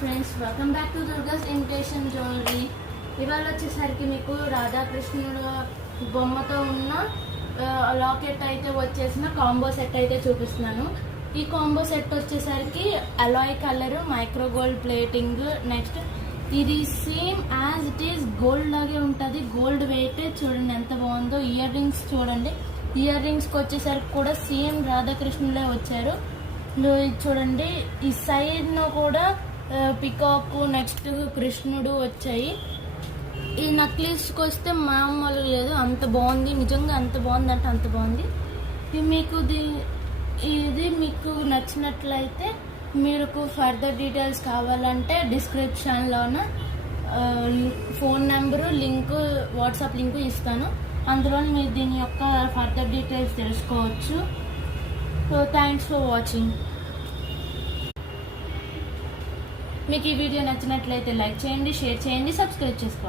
Friends, welcome back to దుర్గాస్ imitation jewellery. ఇవాళ వచ్చేసరికి మీకు రాధాకృష్ణుడు బొమ్మతో ఉన్న లాకెట్ అయితే వచ్చేసిన కాంబో సెట్ అయితే చూపిస్తున్నాను. ఈ కాంబో సెట్ వచ్చేసరికి alloy colour, micro gold plating. Next ఇది same as it is gold లాగే ఉంటుంది. గోల్డ్ వెయిట్ చూడండి ఎంత బాగుందో. ఇయర్ రింగ్స్ చూడండి, ఇయర్ రింగ్స్కి వచ్చేసరికి కూడా సేమ్ రాధాకృష్ణులే వచ్చారు. చూడండి ఈ సైడ్ లో కూడా పికాక్, నెక్స్ట్ కృష్ణుడు వచ్చాయి. ఈ నక్లీస్కి వస్తే మామూలు లేదు, అంత బాగుంది. నిజంగా అంత బాగుంది అంటే అంత బాగుంది. ఇది మీకు నచ్చినట్లయితే మీకు ఫర్దర్ డీటెయిల్స్ కావాలంటే డిస్క్రిప్షన్లోన phone number, link, WhatsApp link ఇస్తాను. అందులో మీరు దీని యొక్క ఫర్దర్ డీటెయిల్స్ తెలుసుకోవచ్చు. So thanks for watching. మీకు ఈ వీడియో నచ్చినట్లయితే లైక్ చేయండి, షేర్ చేయండి, సబ్స్క్రైబ్ చేసుకోండి.